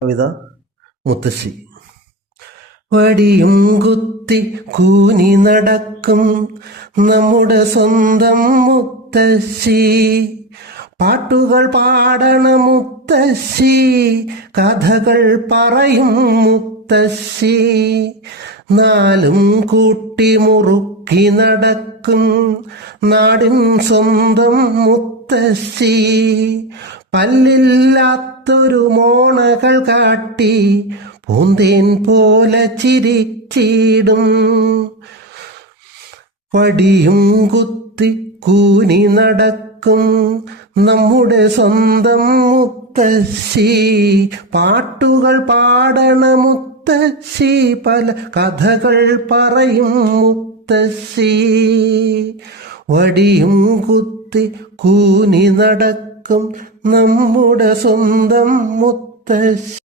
കവിത മുത്തശ്ശി. വടിയും കുത്തി കൂനി നടക്കും നമ്മുടെ സ്വന്തം മുത്തശ്ശി, പാട്ടുകൾ പാടണ മുത്തശ്ശി, കഥകൾ പറയും മുത്തശ്ശി, നാലും കൂട്ടി മുറുക്കി നടക്കും നാടിൻ സ്വന്തം മുത്തശ്ശി, പല്ലില്ലാത്തൊരു മോണകൾ കാട്ടി പൂന്തേൻ പോലെ ചിരിച്ചിടും, വടിയും കുത്തി കൂനി നടക്കും നമ്മുടെ സ്വന്തം മുത്തശ്ശി, പാട്ടുകൾ പാടണ മുത്തശ്ശി, പല കഥകൾ പറയും മുത്തശ്ശി, വടിയും കുത്തി കൂനി നടക്കും നമ്മുടെ സ്വന്തം മുത്തശ്ശി.